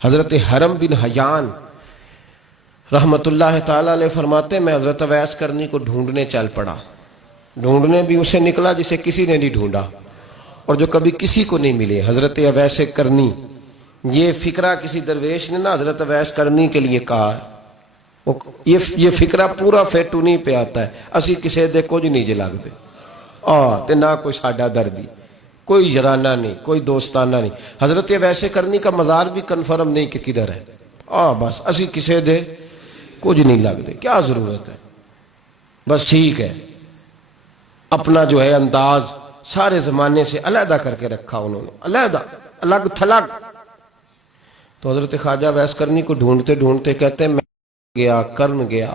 حضرت حرم بن حیان رحمت اللہ تعالیٰ علیہ فرماتے ہیں میں حضرت اویس کرنی کو ڈھونڈنے چل پڑا. ڈھونڈنے بھی اسے نکلا جسے کسی نے نہیں ڈھونڈا اور جو کبھی کسی کو نہیں ملے. حضرت اویس کرنی، یہ فکرہ کسی درویش نے نا حضرت اویس کرنی کے لیے کہا ہے. یہ فکرہ پورا فیٹونی پہ آتا ہے. اسی کسی دے کچھ نہیں جے لگ دے تے نہ کوئی ساڈا دردی، کوئی جرانہ نہیں، کوئی دوستانہ نہیں. حضرت اویس کرنی کا مزار بھی کنفرم نہیں کہ کدھر ہے. بس اسی کسی دے کچھ نہیں لگ دے. کیا ضرورت ہے؟ بس ٹھیک ہے، اپنا جو ہے انداز سارے زمانے سے علیحدہ کر کے رکھا انہوں نے، علیحدہ، الگ تھلگ. تو حضرت خواجہ اویس کرنی کو ڈھونڈتے ڈھونڈتے کہتے ہیں میں گیا، کرن گیا.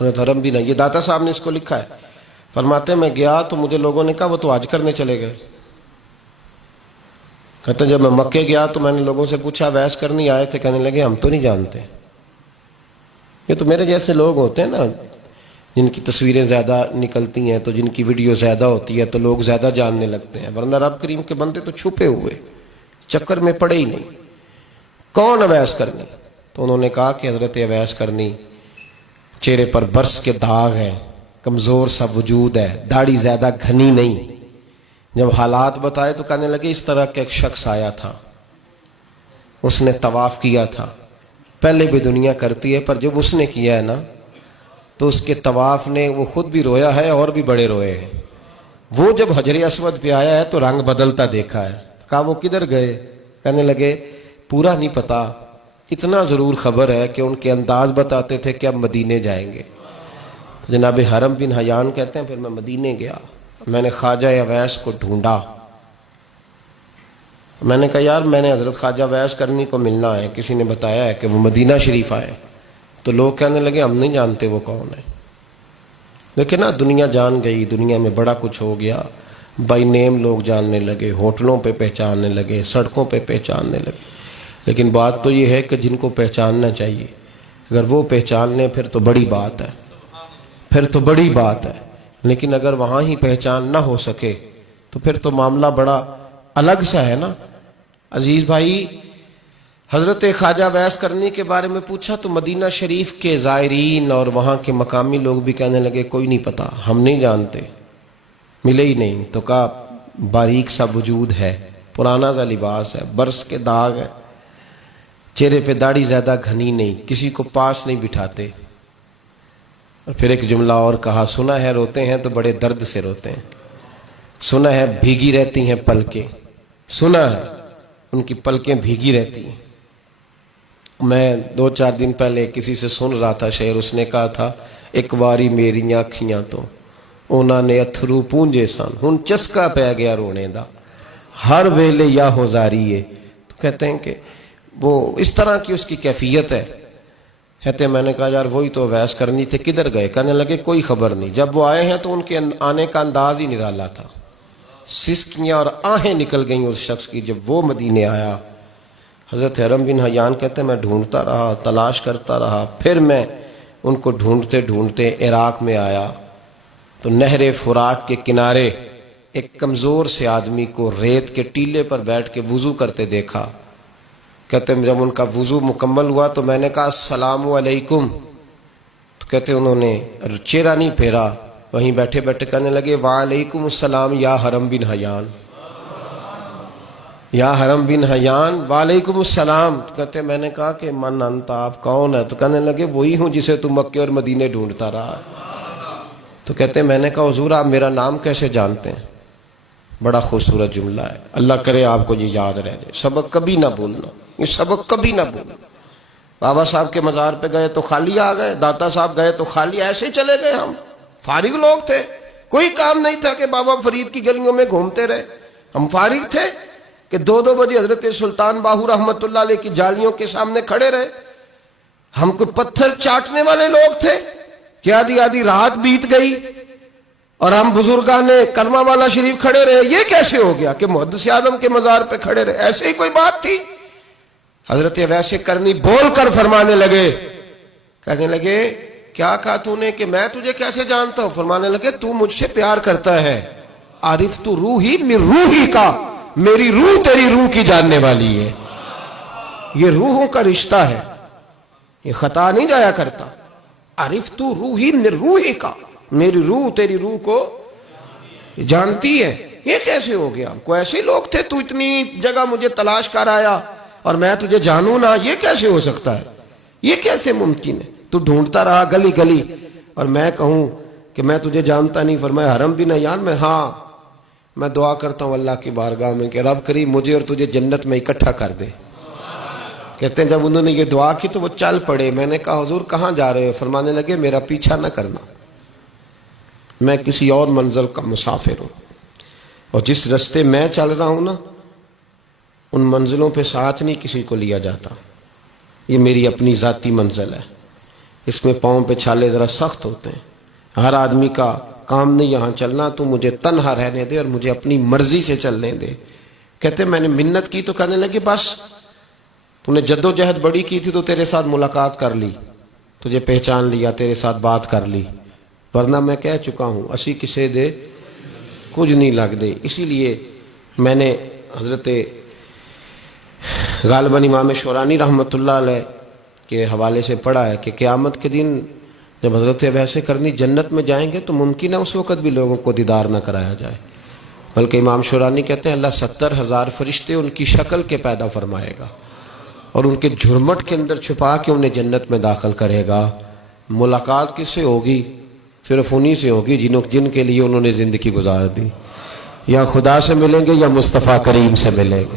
حضرت حرم بھی نہیں، یہ داتا صاحب نے اس کو لکھا ہے. فرماتے ہیں میں گیا تو مجھے لوگوں نے کہا وہ تو حج کرنے چلے گئے. کہتے ہیں جب میں مکے گیا تو میں نے لوگوں سے پوچھا اویس کرنی آئے تھے؟ کہنے لگے ہم تو نہیں جانتے. یہ تو میرے جیسے لوگ ہوتے ہیں نا جن کی تصویریں زیادہ نکلتی ہیں تو جن کی ویڈیو زیادہ ہوتی ہے تو لوگ زیادہ جاننے لگتے ہیں، ورنہ رب کریم کے بندے تو چھپے ہوئے چکر میں پڑے ہی نہیں. کون اویس کرنی؟ تو انہوں نے کہا کہ حضرت اویس کرنی، چہرے پر برس کے داغ ہیں، کمزور سا وجود ہے، داڑھی زیادہ گھنی نہیں. جب حالات بتائے تو کہنے لگے اس طرح کا ایک شخص آیا تھا، اس نے طواف کیا تھا. پہلے بھی دنیا کرتی ہے پر جب اس نے کیا ہے نا تو اس کے طواف نے وہ خود بھی رویا ہے اور بھی بڑے روئے ہیں. وہ جب حجر اسود پہ آیا ہے تو رنگ بدلتا دیکھا ہے. کہا وہ کدھر گئے؟ کہنے لگے پورا نہیں پتا، اتنا ضرور خبر ہے کہ ان کے انداز بتاتے تھے کہ اب مدینے جائیں گے. تو جناب حرم بن حیان کہتے ہیں پھر میں مدینے گیا، میں نے خواجہ اویس کو ڈھونڈا. میں نے کہا یار میں نے حضرت خواجہ اویس کرنی کو ملنا ہے، کسی نے بتایا ہے کہ وہ مدینہ شریف آئے. تو لوگ کہنے لگے ہم نہیں جانتے وہ کون ہے. دیکھیں نا دنیا جان گئی، دنیا میں بڑا کچھ ہو گیا. بائی نیم لوگ جاننے لگے، ہوٹلوں پہ پہچاننے لگے، سڑکوں پہ پہچاننے لگے. لیکن بات تو یہ ہے کہ جن کو پہچاننا چاہیے اگر وہ پہچان لیں پھر تو بڑی بات ہے، پھر تو بڑی بات ہے. لیکن اگر وہاں ہی پہچان نہ ہو سکے تو پھر تو معاملہ بڑا الگ سا ہے نا. عزیز بھائی، حضرت خواجہ اویس کرنی کے بارے میں پوچھا تو مدینہ شریف کے زائرین اور وہاں کے مقامی لوگ بھی کہنے لگے کوئی نہیں پتا، ہم نہیں جانتے، ملے ہی نہیں. تو کہا باریک سا وجود ہے، پرانا سا لباس ہے، برس کے داغ ہے، چہرے پہ داڑھی زیادہ گھنی نہیں، کسی کو پاس نہیں بٹھاتے. اور پھر ایک جملہ اور کہا سنا ہے روتے ہیں تو بڑے درد سے روتے ہیں، سنا ہے بھیگی رہتی ہیں پلکیں، سنا ہے ان کی پلکیں بھیگی رہتی ہیں. میں 2-4 دن پہلے کسی سے سن رہا تھا شعر، اس نے کہا تھا ایک واری میری آنکھیاں تو انہوں نے اتھرو پونجے سن ہن چسکا پہ گیا رونے دا ہر ویلے یا ہو زاری ہے. تو کہتے ہیں کہ وہ اس طرح کی اس کی کیفیت ہے. کہتے ہیں میں نے کہا یار وہی تو اویس کرنی تھے، کدھر گئے؟ کہنے لگے کوئی خبر نہیں. جب وہ آئے ہیں تو ان کے آنے کا انداز ہی نرالا تھا، سسکیاں اور آہیں نکل گئیں اس شخص کی جب وہ مدینے آیا. حضرت حرم بن حیان کہتے ہیں میں ڈھونڈتا رہا، تلاش کرتا رہا، پھر میں ان کو ڈھونڈتے ڈھونڈتے عراق میں آیا تو نہر فرات کے کنارے ایک کمزور سے آدمی کو ریت کے ٹیلے پر بیٹھ کے وضو کرتے دیکھا. کہتے ہیں جب ان کا وضو مکمل ہوا تو میں نے کہا السلام علیکم. تو کہتے ہیں انہوں نے چہرہ نہیں پھیرا، وہیں بیٹھے بیٹھے کہنے لگے وعلیکم السلام یا حرم بن حیان، یا حرم بن حیان وعلیکم السلام. تو کہتے ہیں میں نے کہا کہ من انت، آپ کون ہے؟ تو کہنے لگے وہی ہوں جسے تم مکے اور مدینے ڈھونڈتا رہا. تو کہتے ہیں میں نے کہا حضور آپ میرا نام کیسے جانتے ہیں؟ بڑا خوبصورت جملہ ہے، اللہ کرے آپ کو یہ یاد رہ جائے. سبق کبھی نہ بھولنا، یہ سبق کبھی نہ بھولنا. بابا صاحب کے مزار پہ گئے تو خالی آ گئے، داتا صاحب گئے تو خالی، ایسے ہی چلے گئے. ہم فارغ لوگ تھے، کوئی کام نہیں تھا کہ بابا فرید کی گلیوں میں گھومتے رہے. ہم فارغ تھے کہ 2 بجے حضرت سلطان باہو رحمت اللہ علیہ کی جالیوں کے سامنے کھڑے رہے. ہم کو پتھر چاٹنے والے لوگ تھے کہ آدھی رات بیت گئی اور ہم بزرگان کرما والا شریف کھڑے رہے. یہ کیسے ہو گیا کہ محدث اعظم کے مزار پہ کھڑے رہے؟ ایسے ہی کوئی بات تھی؟ حضرت اویس کرنی بول کر فرمانے لگے، کہنے لگے کیا کہا تو نے کہ میں تجھے کیسے جانتا ہوں؟ فرمانے لگے تو مجھ سے پیار کرتا ہے، عارف تو روحی من روحی کا، میری روح تیری روح کی جاننے والی ہے. یہ روحوں کا رشتہ ہے، یہ خطا نہیں جایا کرتا. عرفت روحی من روحی کا، میری روح تیری روح کو جانتی ہے. یہ کیسے ہو گیا؟ کوئی ایسے لوگ تھے تو اتنی جگہ مجھے تلاش کر آیا اور میں تجھے جانوں نہ؟ یہ کیسے ہو سکتا ہے؟ یہ کیسے ممکن ہے؟ تو ڈھونڈتا رہا گلی گلی اور میں کہوں کہ میں تجھے جانتا نہیں. فرمایا حرم بھی نہ جان میں، ہاں میں دعا کرتا ہوں اللہ کی بارگاہ میں کہ رب کریم مجھے اور تجھے جنت میں اکٹھا کر دے. کہتے ہیں جب انہوں نے یہ دعا کی تو وہ چل پڑے. میں نے کہا حضور کہاں جا رہے ہو؟ فرمانے لگے میرا پیچھا نہ کرنا، میں کسی اور منزل کا مسافر ہوں، اور جس رستے میں چل رہا ہوں نا ان منزلوں پہ ساتھ نہیں کسی کو لیا جاتا. یہ میری اپنی ذاتی منزل ہے، اس میں پاؤں پہ چھالے ذرا سخت ہوتے ہیں. ہر آدمی کا کام نہیں یہاں چلنا، تو مجھے تنہا رہنے دے اور مجھے اپنی مرضی سے چلنے دے. کہتے میں نے منت کی تو کہنے لگے بس تو نے جد و جہد بڑی کی تھی تو تیرے ساتھ ملاقات کر لی، تجھے پہچان لیا، تیرے ساتھ بات کر لی، ورنہ میں کہہ چکا ہوں اسی کسے دے کچھ نہیں لگ دے. اسی لیے میں نے حضرت غالباً امام شورانی رحمۃ اللہ علیہ کے حوالے سے پڑھا ہے کہ قیامت کے دن جب حضرت ویسے کرنی جنت میں جائیں گے تو ممکن ہے اس وقت بھی لوگوں کو دیدار نہ کرایا جائے، بلکہ امام شورانی کہتے ہیں اللہ 70,000 فرشتے ان کی شکل کے پیدا فرمائے گا اور ان کے جھرمٹ کے اندر چھپا کے انہیں جنت میں داخل کرے گا. ملاقات کس سے ہوگی؟ صرف انہی سے ہوگی جن کے لیے انہوں نے زندگی گزار دی. یا خدا سے ملیں گے یا مصطفیٰ کریم سے ملیں گے.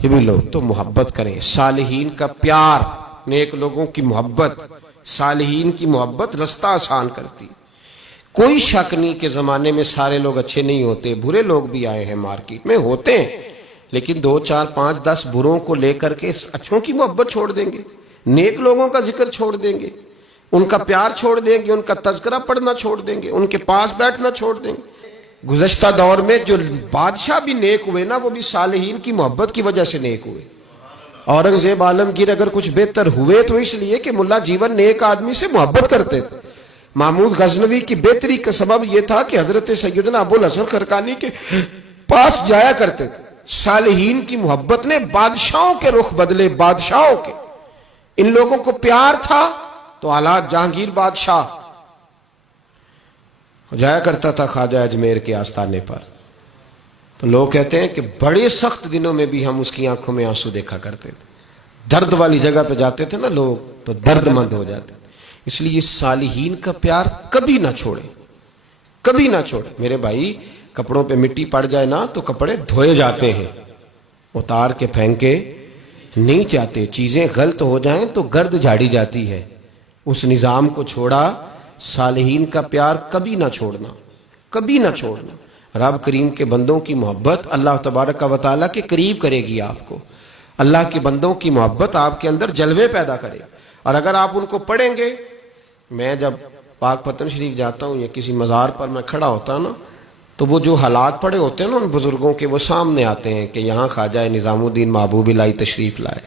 یہ بھی لوگ تو محبت کریں. صالحین کا پیار، نیک لوگوں کی محبت، صالحین کی محبت رستہ آسان کرتی. کوئی شک نہیں کہ زمانے میں سارے لوگ اچھے نہیں ہوتے، برے لوگ بھی آئے ہیں مارکیٹ میں، ہوتے ہیں، لیکن 2 4 5 10 بروں کو لے کر کے اچھوں کی محبت چھوڑ دیں گے، نیک لوگوں کا ذکر چھوڑ دیں گے، ان کا پیار چھوڑ دیں گے، ان کا تذکرہ پڑھنا چھوڑ دیں گے، ان کے پاس بیٹھنا چھوڑ دیں گے. گزشتہ دور میں جو بادشاہ بھی نیک ہوئے نا وہ بھی صالحین کی محبت کی وجہ سے نیک ہوئے. اورنگزیب عالمگیر اگر کچھ بہتر ہوئے تو اس لیے کہ ملا جیون نیک آدمی سے محبت کرتے تھے. محمود غزنوی کی بہتری کا سبب یہ تھا کہ حضرت سیدنا ابوالحسن خرقانی کے پاس جایا کرتے تھے. صالحین کی محبت نے بادشاہوں کے رخ بدلے، بادشاہوں کے. ان لوگوں کو پیار تھا تو حالات جہانگیر بادشاہ جایا کرتا تھا خواجہ اجمیر کے آستانے پر، تو لوگ کہتے ہیں کہ بڑے سخت دنوں میں بھی ہم اس کی آنکھوں میں آنسو دیکھا کرتے تھے. درد والی جگہ پہ جاتے تھے نا لوگ تو درد مند ہو جاتے. اس لیے صالحین کا پیار کبھی نہ چھوڑے، کبھی نہ چھوڑے. میرے بھائی کپڑوں پہ مٹی پڑ جائے نا تو کپڑے دھوئے جاتے ہیں، اتار کے پھینکے نہیں چاہتے. چیزیں غلط ہو جائیں تو گرد جھاڑی جاتی ہے. اس نظام کو چھوڑا. صالحین کا پیار کبھی نہ چھوڑنا، کبھی نہ چھوڑنا. رب کریم کے بندوں کی محبت اللہ تبارک و تعالیٰ کے قریب کرے گی آپ کو. اللہ کے بندوں کی محبت آپ کے اندر جلوے پیدا کرے. اور اگر آپ ان کو پڑھیں گے، میں جب پاک پتن شریف جاتا ہوں یا کسی مزار پر میں کھڑا ہوتا ہوں نا تو وہ جو حالات پڑے ہوتے ہیں نا ان بزرگوں کے وہ سامنے آتے ہیں کہ یہاں خواجہ نظام الدین محبوب الہی تشریف لائے.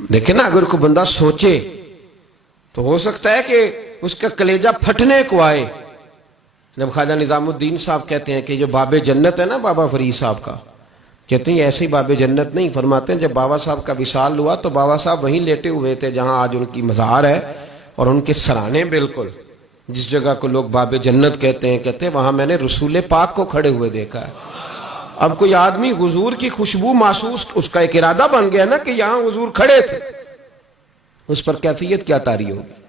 دیکھیں نا اگر کوئی بندہ سوچے تو ہو سکتا ہے کہ اس کا کلیجہ پھٹنے کو آئے. جب خواجہ نظام الدین صاحب کہتے ہیں کہ جو باب جنت ہے نا بابا فرید صاحب کا، کہتے ہیں ایسے ہی باب جنت نہیں. فرماتے ہیں جب بابا صاحب کا وصال ہوا تو بابا صاحب وہیں لیٹے ہوئے تھے جہاں آج ان کی مزار ہے، اور ان کے سرانے بالکل جس جگہ کو لوگ باب جنت کہتے ہیں وہاں میں نے رسول پاک کو کھڑے ہوئے دیکھا ہے. اب کوئی آدمی حضور کی خوشبو محسوس، اس کا ایک ارادہ بن گیا نا کہ یہاں حضور کھڑے تھے، اس پر کیفیت کیا طاری ہوگی،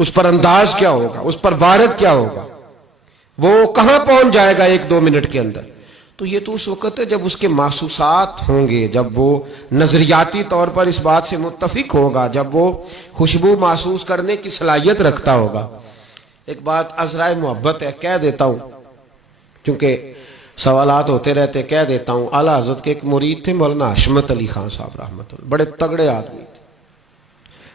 اس پر انداز کیا ہوگا، اس پر وارد کیا ہوگا، وہ کہاں پہنچ جائے گا 1-2 منٹ کے اندر. تو یہ تو اس وقت ہے جب اس کے محسوسات ہوں گے، جب وہ نظریاتی طور پر اس بات سے متفق ہوگا، جب وہ خوشبو محسوس کرنے کی صلاحیت رکھتا ہوگا. ایک بات عذرائے محبت ہے، کہہ دیتا ہوں کیونکہ سوالات ہوتے رہتے، کہہ دیتا ہوں. اعلیٰ حضرت کے ایک مرید تھے مولانا حشمت علی خان صاحب رحمۃ اللہ، بڑے تگڑے آدمی تھے.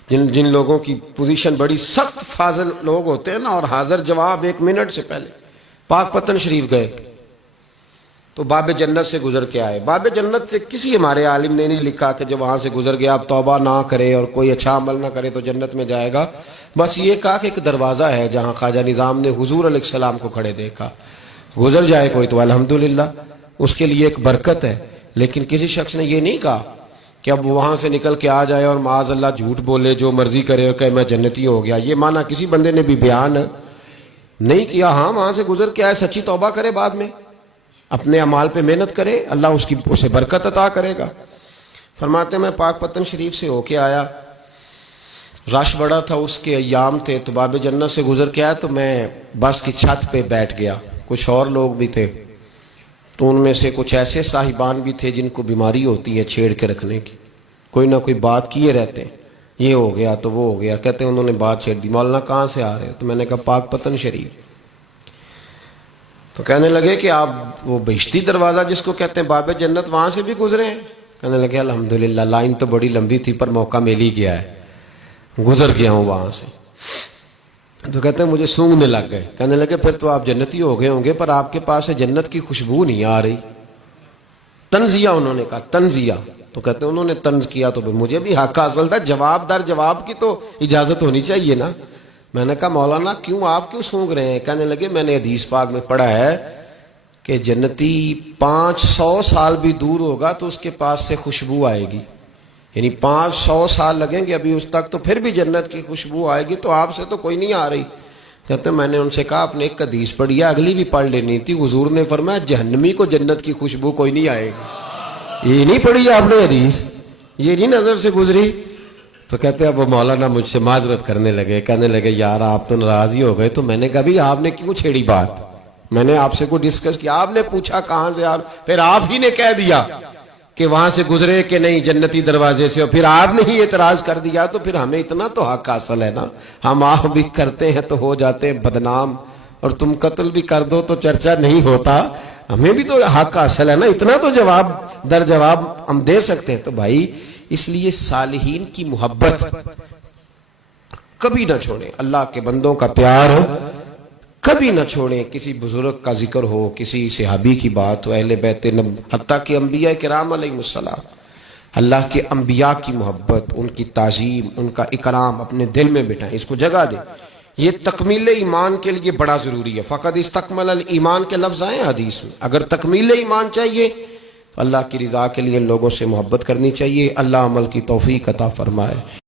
جن لوگوں کی پوزیشن بڑی سخت فاضل لوگ ہوتے ہیں نا، اور حاضر جواب 1 منٹ سے پہلے. پاک پتن شریف گئے تو باب جنت سے گزر کے آئے. باب جنت سے کسی ہمارے عالم نے نہیں لکھا کہ جب وہاں سے گزر گیا اب توبہ نہ کرے اور کوئی اچھا عمل نہ کرے تو جنت میں جائے گا. بس یہ کہا کہ ایک دروازہ ہے جہاں خواجہ نظام نے حضور علیہ السلام کو کھڑے دیکھا، گزر جائے کوئی تو الحمدللہ اس کے لیے ایک برکت ہے. لیکن کسی شخص نے یہ نہیں کہا کہ اب وہاں سے نکل کے آ جائے اور معاذ اللہ جھوٹ بولے، جو مرضی کرے اور کہ میں جنتی ہو گیا، یہ معنی کسی بندے نے بھی بیان نہیں کیا۔ ہاں وہاں سے گزر کے آئے، سچی توبہ کرے، بعد میں اپنے اعمال پہ محنت کرے، اللہ اسے برکت عطا کرے گا۔ فرماتے ہیں میں پاک پتن شریف سے ہو کے آیا، رش بڑا تھا، اس کے ایام تھے، تو باب جنت سے گزر کے آیا تو میں بس کی چھت پہ بیٹھ گیا۔ کچھ اور لوگ بھی تھے، تو ان میں سے کچھ ایسے صاحبان بھی تھے جن کو بیماری ہوتی ہے چھیڑ کے رکھنے کی، کوئی نہ کوئی بات کیے رہتے ہیں، یہ ہو گیا تو وہ ہو گیا، کہتے ہیں انہوں نے بات چھیڑ دی، مولانا کہاں سے آ رہے ہو؟ تو میں نے کہا پاک پتن شریف۔ تو کہنے لگے کہ آپ وہ بہشتی دروازہ جس کو کہتے ہیں باب جنت، وہاں سے بھی گزرے ہیں؟ کہنے لگے الحمدللہ، لائن تو بڑی لمبی تھی پر موقع مل ہی گیا ہے، گزر گیا ہوں وہاں سے۔ تو کہتے ہیں مجھے سونگنے لگ گئے۔ کہنے لگے پھر تو آپ جنتی ہو گئے ہوں گے، پر آپ کے پاس سے جنت کی خوشبو نہیں آ رہی۔ تنزیہ، انہوں نے کہا تنزیہ۔ تو کہتے ہیں انہوں نے طنز کیا تو مجھے بھی حق حاصل تھا، جواب در جواب کی تو اجازت ہونی چاہیے نا۔ میں نے کہا مولانا کیوں، آپ کیوں سونگ رہے ہیں؟ کہنے لگے میں نے حدیث پاک میں پڑھا ہے کہ جنتی 500 سال بھی دور ہوگا تو اس کے پاس سے خوشبو آئے گی، یعنی 500 سال لگیں گے ابھی اس تک، تو پھر بھی جنت کی خوشبو آئے گی، تو آپ سے تو کوئی نہیں آ رہی۔ کہتے ہیں میں نے ان سے کہا آپ نے ایک حدیث پڑھی ہے، اگلی بھی پڑھ لینی تھی، حضور نے فرمایا جہنمی کو جنت کی خوشبو کوئی نہیں آئے گی۔ یہ نہیں پڑھی آپ نے حدیث، یہ نہیں نظر سے گزری؟ تو کہتے ہیں اب وہ مولانا مجھ سے معذرت کرنے لگے، کہنے لگے یار آپ تو ناراض ہی ہو گئے۔ تو میں نے کہا بھی آپ نے کیوں چھیڑی بات؟ میں نے آپ سے کوئی ڈسکس کیا؟ آپ نے پوچھا کہاں سے، پھر آپ ہی نے کہہ دیا کہ وہاں سے گزرے کہ نہیں جنتی دروازے سے، اور پھر آپ نے ہی اعتراض کر دیا، تو پھر ہمیں اتنا تو حق حاصل ہے نا۔ ہم آپ بھی کرتے ہیں تو ہو جاتے ہیں بدنام، اور تم قتل بھی کر دو تو چرچا نہیں ہوتا، ہمیں بھی تو حق حاصل ہے نا، اتنا تو جواب در جواب ہم دے سکتے ہیں۔ تو بھائی اس لیے صالحین کی محبت کبھی نہ چھوڑیں، اللہ کے بندوں کا پیار کبھی نہ چھوڑیں، کسی بزرگ کا ذکر ہو، کسی صحابی کی بات ہو، اہل بیت حتیٰ کہ انبیاء کرام علیہ السلام، اللہ کے انبیاء کی محبت، ان کی تعظیم، ان کا اکرام اپنے دل میں بٹھائیں، اس کو جگہ دیں۔ یہ تکمیل ایمان کے لیے بڑا ضروری ہے۔ فقد استکمل الایمان کے لفظ آئے حدیث میں، اگر تکمیل ایمان چاہیے تو اللہ کی رضا کے لیے لوگوں سے محبت کرنی چاہیے۔ اللہ عمل کی توفیق عطا فرمائے۔